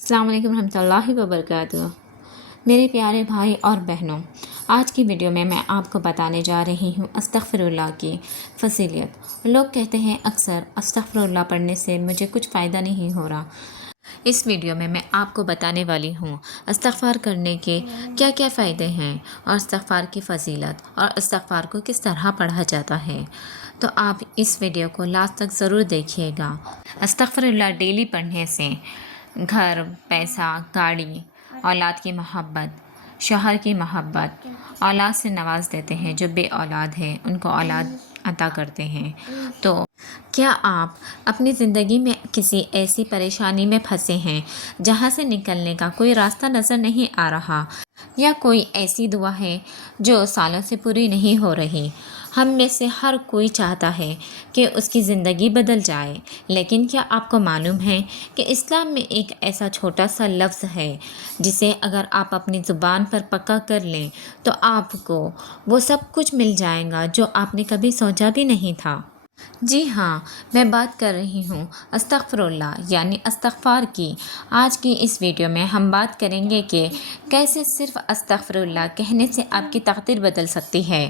السلام علیکم ورحمۃ اللہ وبرکاتہ۔ میرے پیارے بھائی اور بہنوں، آج کی ویڈیو میں آپ کو بتانے جا رہی ہوں استغفر اللہ کی فضیلت۔ لوگ کہتے ہیں اکثر استغفر اللہ پڑھنے سے مجھے کچھ فائدہ نہیں ہو رہا۔ اس ویڈیو میں آپ کو بتانے والی ہوں استغفار کرنے کے کیا کیا فائدے ہیں اور استغفار کی فضیلت اور استغفار کو کس طرح پڑھا جاتا ہے۔ تو آپ اس ویڈیو کو لاسٹ تک ضرور دیکھیے گا۔ استغفر اللہ ڈیلی پڑھنے سے گھر، پیسہ، گاڑی، اولاد کی محبت، شوہر کی محبت، اولاد سے نواز دیتے ہیں۔ جو بے اولاد ہیں ان کو اولاد عطا کرتے ہیں۔ تو کیا آپ اپنی زندگی میں کسی ایسی پریشانی میں پھنسے ہیں جہاں سے نکلنے کا کوئی راستہ نظر نہیں آ رہا، یا کوئی ایسی دعا ہے جو سالوں سے پوری نہیں ہو رہی؟ ہم میں سے ہر کوئی چاہتا ہے کہ اس کی زندگی بدل جائے، لیکن کیا آپ کو معلوم ہے کہ اسلام میں ایک ایسا چھوٹا سا لفظ ہے جسے اگر آپ اپنی زبان پر پکا کر لیں تو آپ کو وہ سب کچھ مل جائے گا جو آپ نے کبھی سوچا بھی نہیں تھا۔ جی ہاں، میں بات کر رہی ہوں استغفر اللہ یعنی استغفار کی۔ آج کی اس ویڈیو میں ہم بات کریں گے کہ کیسے صرف استغفر اللہ کہنے سے آپ کی تقدیر بدل سکتی ہے،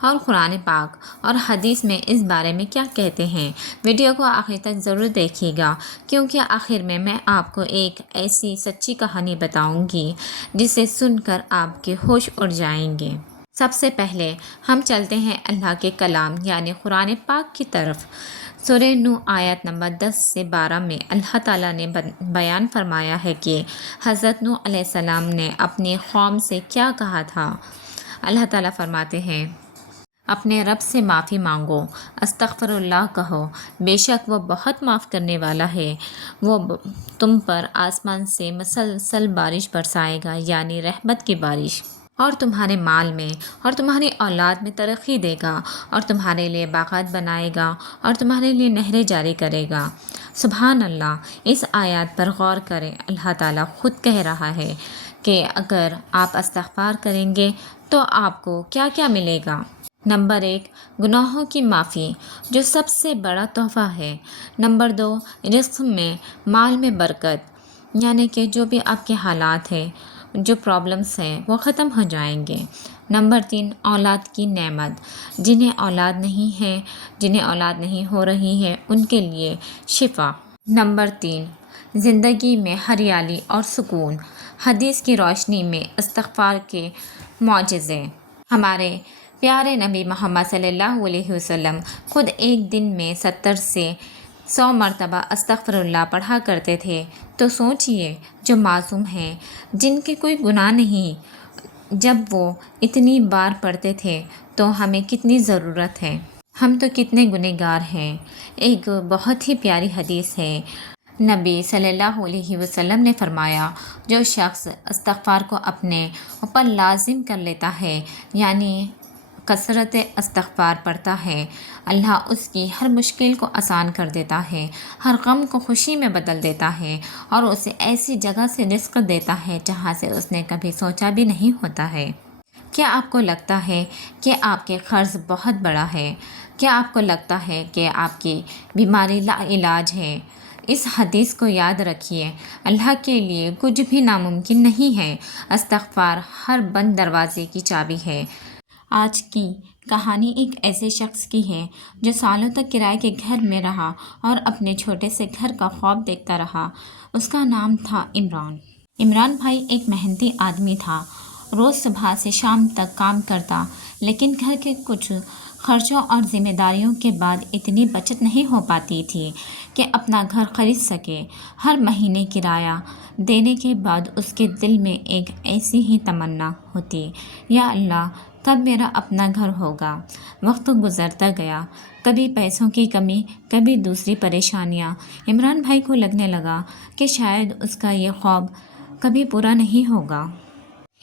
اور قرآن پاک اور حدیث میں اس بارے میں کیا کہتے ہیں۔ ویڈیو کو آخر تک ضرور دیکھیے گا، کیونکہ آخر میں آپ کو ایک ایسی سچی کہانی بتاؤں گی جسے سن کر آپ کے ہوش اڑ جائیں گے۔ سب سے پہلے ہم چلتے ہیں اللہ کے کلام یعنی قرآن پاک کی طرف۔ سورہ نوح آیت نمبر 10 سے 12 میں اللہ تعالیٰ نے بیان فرمایا ہے کہ حضرت نوح علیہ السلام نے اپنی قوم سے کیا کہا تھا۔ اللہ تعالیٰ فرماتے ہیں، اپنے رب سے معافی مانگو، استغفر اللہ کہو، بے شک وہ بہت معاف کرنے والا ہے۔ وہ تم پر آسمان سے مسلسل بارش برسائے گا یعنی رحمت کی بارش، اور تمہارے مال میں اور تمہاری اولاد میں ترقی دے گا، اور تمہارے لیے باغات بنائے گا، اور تمہارے لیے نہریں جاری کرے گا۔ سبحان اللہ۔ اس آیات پر غور کریں۔ اللہ تعالیٰ خود کہہ رہا ہے کہ اگر آپ استغفار کریں گے تو آپ کو کیا کیا ملے گا۔ نمبر 1، گناہوں کی معافی، جو سب سے بڑا تحفہ ہے۔ نمبر 2، رزق میں، مال میں برکت، یعنی کہ جو بھی آپ کے حالات ہیں، جو پرابلمس ہیں وہ ختم ہو جائیں گے۔ نمبر 3، اولاد کی نعمت، جنہیں اولاد نہیں ہے، جنہیں اولاد نہیں ہو رہی ہے، ان کے لیے شفا۔ نمبر 4، زندگی میں ہریالی اور سکون، حدیث کی روشنی میں استغفار کے معجزے۔ ہمارے پیارے نبی محمد صلی اللہ علیہ وسلم خود ایک دن میں 70 سے 100 مرتبہ استغفر اللہ پڑھا کرتے تھے۔ تو سوچئے، جو معصوم ہیں، جن کے کوئی گناہ نہیں، جب وہ اتنی بار پڑھتے تھے تو ہمیں کتنی ضرورت ہے، ہم تو کتنے گنہگار ہیں۔ ایک بہت ہی پیاری حدیث ہے، نبی صلی اللہ علیہ وسلم نے فرمایا، جو شخص استغفار کو اپنے اوپر لازم کر لیتا ہے، یعنی کثرت استغفار پڑھتا ہے، اللہ اس کی ہر مشکل کو آسان کر دیتا ہے، ہر غم کو خوشی میں بدل دیتا ہے، اور اسے ایسی جگہ سے رزق دیتا ہے جہاں سے اس نے کبھی سوچا بھی نہیں ہوتا ہے۔ کیا آپ کو لگتا ہے کہ آپ کے قرض بہت بڑا ہے؟ کیا آپ کو لگتا ہے کہ آپ کی بیماری لا علاج ہے؟ اس حدیث کو یاد رکھیے، اللہ کے لیے کچھ بھی ناممکن نہیں ہے۔ استغفار ہر بند دروازے کی چابی ہے۔ آج کی کہانی ایک ایسے شخص کی ہے جو سالوں تک کرائے کے گھر میں رہا اور اپنے چھوٹے سے گھر کا خواب دیکھتا رہا۔ اس کا نام تھا عمران۔ عمران بھائی ایک محنتی آدمی تھا، روز صبح سے شام تک کام کرتا، لیکن گھر کے کچھ خرچوں اور ذمہ داریوں کے بعد اتنی بچت نہیں ہو پاتی تھی کہ اپنا گھر خرید سکے۔ ہر مہینے کرایہ دینے کے بعد اس کے دل میں ایک ایسی ہی تمنا ہوتی، یا اللہ، کب میرا اپنا گھر ہوگا؟ وقت گزرتا گیا، کبھی پیسوں کی کمی، کبھی دوسری پریشانیاں۔ عمران بھائی کو لگنے لگا کہ شاید اس کا یہ خواب کبھی پورا نہیں ہوگا۔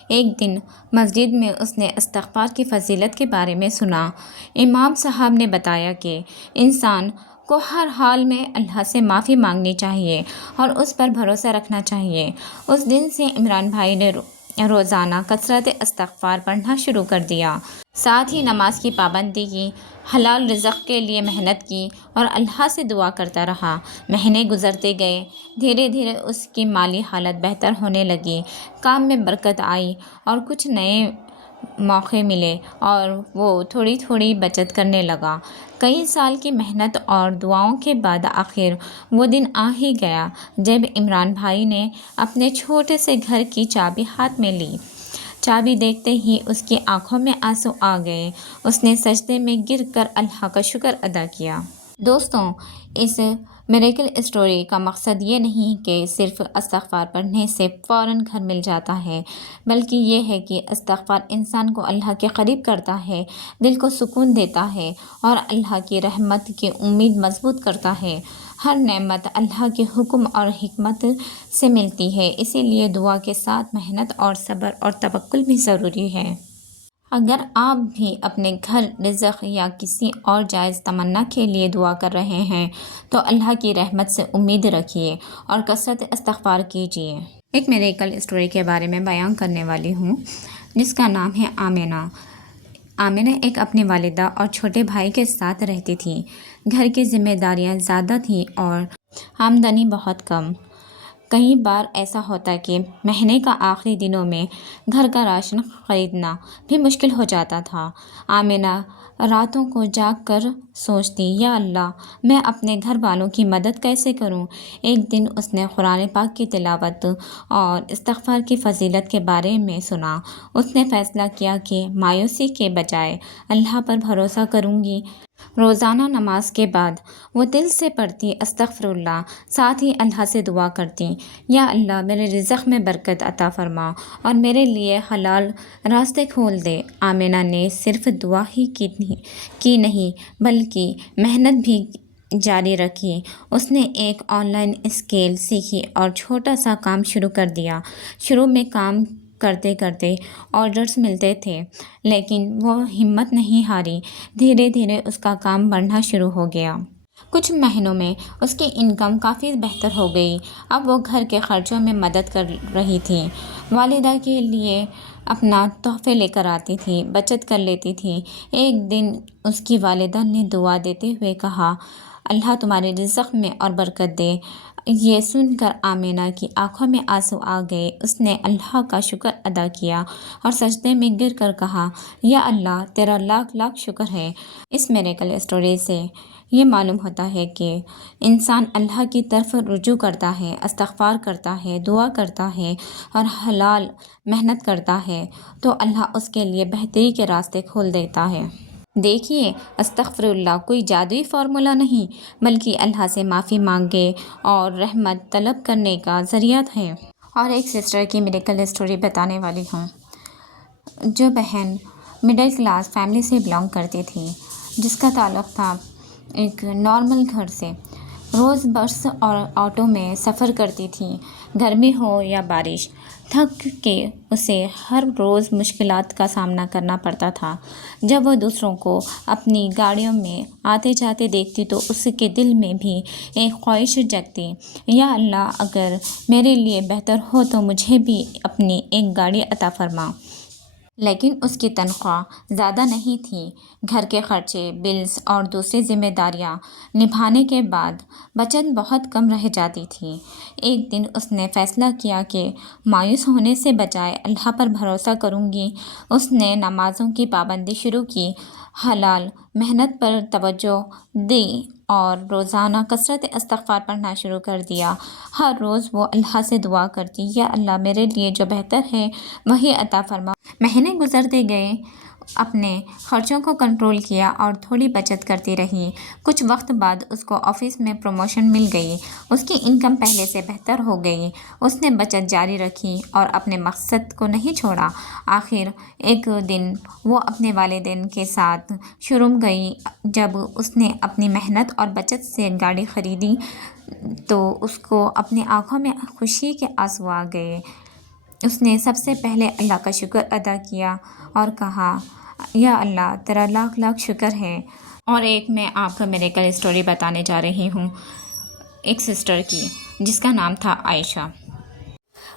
ایک دن مسجد میں اس نے استغفار کی فضیلت کے بارے میں سنا۔ امام صاحب نے بتایا کہ انسان کو ہر حال میں اللہ سے معافی مانگنی چاہیے اور اس پر بھروسہ رکھنا چاہیے۔ اس دن سے عمران بھائی نے روزانہ کثرت استغفار پڑھنا شروع کر دیا، ساتھ ہی نماز کی پابندی کی، حلال رزق کے لیے محنت کی اور اللہ سے دعا کرتا رہا۔ مہینے گزرتے گئے، دھیرے دھیرے اس کی مالی حالت بہتر ہونے لگی، کام میں برکت آئی اور کچھ نئے موقع ملے اور وہ تھوڑی تھوڑی بچت کرنے لگا۔ کئی سال کی محنت اور دعاؤں کے بعد آخر وہ دن آ ہی گیا جب عمران بھائی نے اپنے چھوٹے سے گھر کی چابی ہاتھ میں لی۔ چابی دیکھتے ہی اس کی آنکھوں میں آنسو آ گئے، اس نے سجدے میں گر کر اللہ کا شکر ادا کیا۔ دوستوں، اس میریکل اسٹوری کا مقصد یہ نہیں کہ صرف استغفار پڑھنے سے فوراً گھر مل جاتا ہے، بلکہ یہ ہے کہ استغفار انسان کو اللہ کے قریب کرتا ہے، دل کو سکون دیتا ہے اور اللہ کی رحمت کی امید مضبوط کرتا ہے۔ ہر نعمت اللہ کے حکم اور حکمت سے ملتی ہے، اسی لیے دعا کے ساتھ محنت اور صبر اور توکل بھی ضروری ہے۔ اگر آپ بھی اپنے گھر، رزق یا کسی اور جائز تمنا کے لیے دعا کر رہے ہیں تو اللہ کی رحمت سے امید رکھیے اور کثرت استغفار کیجیے۔ ایک میریکل اسٹوری کے بارے میں بیان کرنے والی ہوں جس کا نام ہے آمینہ۔ آمینہ ایک اپنی والدہ اور چھوٹے بھائی کے ساتھ رہتی تھی۔ گھر کی ذمہ داریاں زیادہ تھیں اور آمدنی بہت کم۔ کئی بار ایسا ہوتا کہ مہینے کا آخری دنوں میں گھر کا راشن خریدنا بھی مشکل ہو جاتا تھا۔ آمینہ راتوں کو جاگ کر سوچتی، یا اللہ، میں اپنے گھر والوں کی مدد کیسے کروں؟ ایک دن اس نے قرآن پاک کی تلاوت اور استغفار کی فضیلت کے بارے میں سنا۔ اس نے فیصلہ کیا کہ مایوسی کے بجائے اللہ پر بھروسہ کروں گی۔ روزانہ نماز کے بعد وہ دل سے پڑھتی استغفر اللہ، ساتھ ہی اللہ سے دعا کرتی، یا اللہ، میرے رزق میں برکت عطا فرما اور میرے لیے حلال راستے کھول دے۔ آمینہ نے صرف دعا ہی کی نہیں بلکہ محنت بھی جاری رکھی۔ اس نے ایک آن لائن اسکل سیکھی اور چھوٹا سا کام شروع کر دیا۔ شروع میں کام کرتے کرتے آرڈرز ملتے تھے، لیکن وہ ہمت نہیں ہاری۔ دھیرے دھیرے اس کا کام بڑھنا شروع ہو گیا۔ کچھ مہینوں میں اس کی انکم کافی بہتر ہو گئی۔ اب وہ گھر کے خرچوں میں مدد کر رہی تھی، والدہ کے لیے اپنا تحفے لے کر آتی تھی، بچت کر لیتی تھی۔ ایک دن اس کی والدہ نے دعا دیتے ہوئے کہا، اللہ تمہارے رزق میں اور برکت دے۔ یہ سن کر آمینہ کی آنکھوں میں آنسو آ گئے۔ اس نے اللہ کا شکر ادا کیا اور سجدے میں گر کر کہا، یا اللہ، تیرا لاکھ لاکھ شکر ہے۔ اس میریکل اسٹوری سے یہ معلوم ہوتا ہے کہ انسان اللہ کی طرف رجوع کرتا ہے، استغفار کرتا ہے، دعا کرتا ہے اور حلال محنت کرتا ہے تو اللہ اس کے لیے بہتری کے راستے کھول دیتا ہے۔ دیکھیے، استغفر اللہ کوئی جادوئی فارمولا نہیں بلکہ اللہ سے معافی مانگے اور رحمت طلب کرنے کا ذریعہ ہے۔ اور ایک سسٹر کی میریکل اسٹوری بتانے والی ہوں۔ جو بہن مڈل کلاس فیملی سے بلانگ کرتی تھی، جس کا تعلق تھا ایک نارمل گھر سے، روز بس اور آٹو میں سفر کرتی تھی، گرمی ہو یا بارش، تھک کے اسے ہر روز مشکلات کا سامنا کرنا پڑتا تھا۔ جب وہ دوسروں کو اپنی گاڑیوں میں آتے جاتے دیکھتی تو اس کے دل میں بھی ایک خواہش جگتی، یا اللہ، اگر میرے لیے بہتر ہو تو مجھے بھی اپنی ایک گاڑی عطا فرما۔ لیکن اس کی تنخواہ زیادہ نہیں تھی۔ گھر کے خرچے، بلز اور دوسری ذمہ داریاں نبھانے کے بعد بچت بہت کم رہ جاتی تھی۔ ایک دن اس نے فیصلہ کیا کہ مایوس ہونے سے بجائے اللہ پر بھروسہ کروں گی۔ اس نے نمازوں کی پابندی شروع کی، حلال محنت پر توجہ دی اور روزانہ کثرت استغفار پڑھنا شروع کر دیا۔ ہر روز وہ اللہ سے دعا کرتی، یا اللہ، میرے لیے جو بہتر ہے وہی عطا فرما۔ مہینے گزرتے گئے، اپنے خرچوں کو کنٹرول کیا اور تھوڑی بچت کرتی رہی۔ کچھ وقت بعد اس کو آفس میں پروموشن مل گئی، اس کی انکم پہلے سے بہتر ہو گئی۔ اس نے بچت جاری رکھی اور اپنے مقصد کو نہیں چھوڑا۔ آخر ایک دن وہ اپنے والدین کے ساتھ شو روم گئی۔ جب اس نے اپنی محنت اور بچت سے گاڑی خریدی تو اس کو اپنی آنکھوں میں خوشی کے آنسو آ گئے۔ اس نے سب سے پہلے اللہ کا شکر ادا کیا اور کہا، یا اللہ، تیرا لاکھ لاکھ شکر ہے۔ اور ایک میں آپ کو میریکل اسٹوری بتانے جا رہی ہوں ایک سسٹر کی، جس کا نام تھا عائشہ۔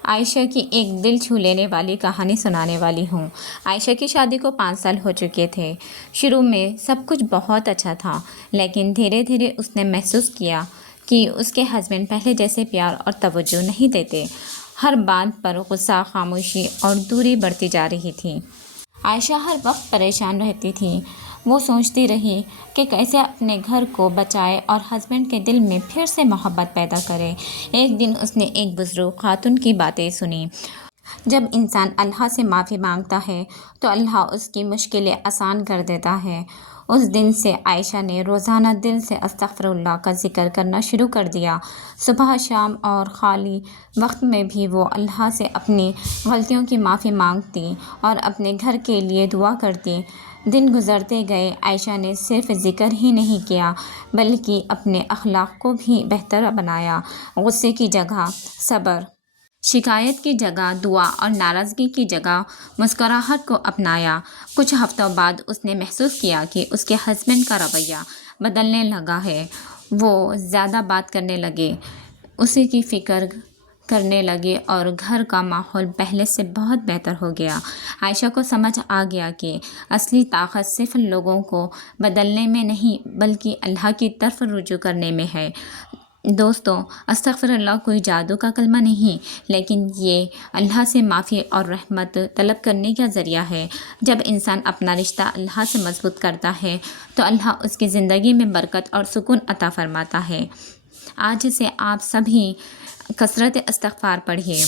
عائشہ کی ایک دل چھو لینے والی کہانی سنانے والی ہوں۔ عائشہ کی شادی کو 5 سال ہو چکے تھے۔ شروع میں سب کچھ بہت اچھا تھا، لیکن دھیرے دھیرے اس نے محسوس کیا کہ اس کے ہسبینڈ پہلے جیسے پیار اور توجہ نہیں دیتے۔ ہر بات پر غصہ، خاموشی اور دوری بڑھتی جا رہی تھی۔ عائشہ ہر وقت پریشان رہتی تھی۔ وہ سوچتی رہی کہ کیسے اپنے گھر کو بچائے اور ہسبینڈ کے دل میں پھر سے محبت پیدا کرے۔ ایک دن اس نے ایک بزرگ خاتون کی باتیں سنی۔ جب انسان اللہ سے معافی مانگتا ہے تو اللہ اس کی مشکلیں آسان کر دیتا ہے۔ اس دن سے عائشہ نے روزانہ دل سے استغفر اللہ کا ذکر کرنا شروع کر دیا۔ صبح، شام اور خالی وقت میں بھی وہ اللہ سے اپنی غلطیوں کی معافی مانگتی اور اپنے گھر کے لیے دعا کرتی۔ دن گزرتے گئے، عائشہ نے صرف ذکر ہی نہیں کیا بلکہ اپنے اخلاق کو بھی بہتر بنایا۔ غصے کی جگہ صبر، شکایت کی جگہ دعا اور ناراضگی کی جگہ مسکراہٹ کو اپنایا۔ کچھ ہفتوں بعد اس نے محسوس کیا کہ اس کے ہسبینڈ کا رویہ بدلنے لگا ہے۔ وہ زیادہ بات کرنے لگے، اسی کی فکر کرنے لگے اور گھر کا ماحول پہلے سے بہت بہتر ہو گیا۔ عائشہ کو سمجھ آ گیا کہ اصلی طاقت صرف لوگوں کو بدلنے میں نہیں بلکہ اللہ کی طرف رجوع کرنے میں ہے۔ دوستو، استغفر اللہ کوئی جادو کا کلمہ نہیں، لیکن یہ اللہ سے معافی اور رحمت طلب کرنے کا ذریعہ ہے۔ جب انسان اپنا رشتہ اللہ سے مضبوط کرتا ہے تو اللہ اس کی زندگی میں برکت اور سکون عطا فرماتا ہے۔ آج سے آپ سبھی کثرت استغفار پڑھیے۔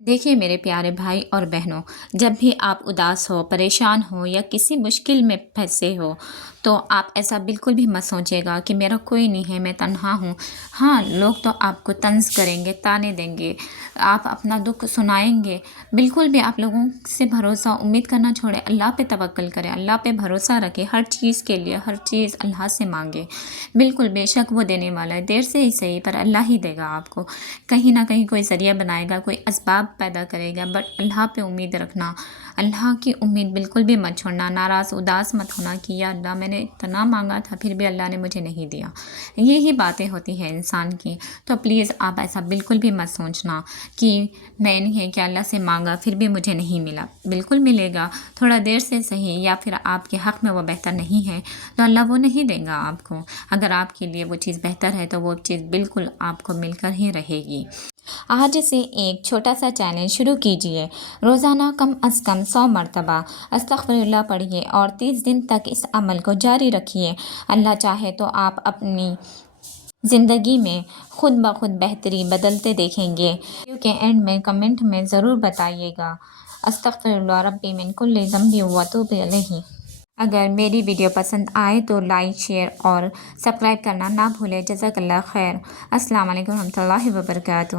دیکھیے میرے پیارے بھائی اور بہنوں، جب بھی آپ اداس ہو، پریشان ہو یا کسی مشکل میں پھنسے ہو تو آپ ایسا بالکل بھی مت سوچیے گا کہ میرا کوئی نہیں ہے، میں تنہا ہوں۔ ہاں، لوگ تو آپ کو طنز کریں گے، طعنے دیں گے، آپ اپنا دکھ سنائیں گے۔ بالکل بھی آپ لوگوں سے بھروسہ امید کرنا چھوڑیں، اللہ پہ توکل کریں، اللہ پہ بھروسہ رکھیں۔ ہر چیز کے لیے ہر چیز اللہ سے مانگیں۔ بالکل بے شک وہ دینے والا ہے، دیر سے ہی صحیح پر اللہ ہی دے گا آپ کو۔ کہیں نہ کہیں کوئی ذریعہ بنائے گا، کوئی اسباب پیدا کرے گا، بٹ اللہ پہ امید رکھنا، اللہ کی امید بالکل بھی مت چھوڑنا۔ ناراض اداس مت ہونا کہ یا اللہ میں نے اتنا مانگا تھا پھر بھی اللہ نے مجھے نہیں دیا۔ یہی باتیں ہوتی ہیں انسان کی، تو پلیز آپ ایسا بالکل بھی مت سوچنا کہ میں نے کہ اللہ سے مانگا پھر بھی مجھے نہیں ملا۔ بالکل ملے گا، تھوڑا دیر سے صحیح، یا پھر آپ کے حق میں وہ بہتر نہیں ہے تو اللہ وہ نہیں دے گا آپ کو۔ اگر آپ کے لیے وہ چیز بہتر ہے تو وہ چیز بالکل آپ کو مل کر ہی رہے گی۔ آج سے ایک چھوٹا سا چیلنج شروع کیجئے۔ روزانہ کم از کم 100 مرتبہ استغفر اللہ پڑھیے اور 30 دن تک اس عمل کو جاری رکھیے۔ اللہ چاہے تو آپ اپنی زندگی میں خود بخود بہتری بدلتے دیکھیں گے۔ ویڈیو کے اینڈ میں کمنٹ میں ضرور بتائیے گا، استغفر اللہ ربی من کل ذنب واتوب الیہ۔ اگر میری ویڈیو پسند آئے تو لائک، شیئر اور سبسکرائب کرنا نہ بھولیں۔ جزاک اللہ خیر۔ السلام علیکم ورحمۃ اللہ وبرکاتہ۔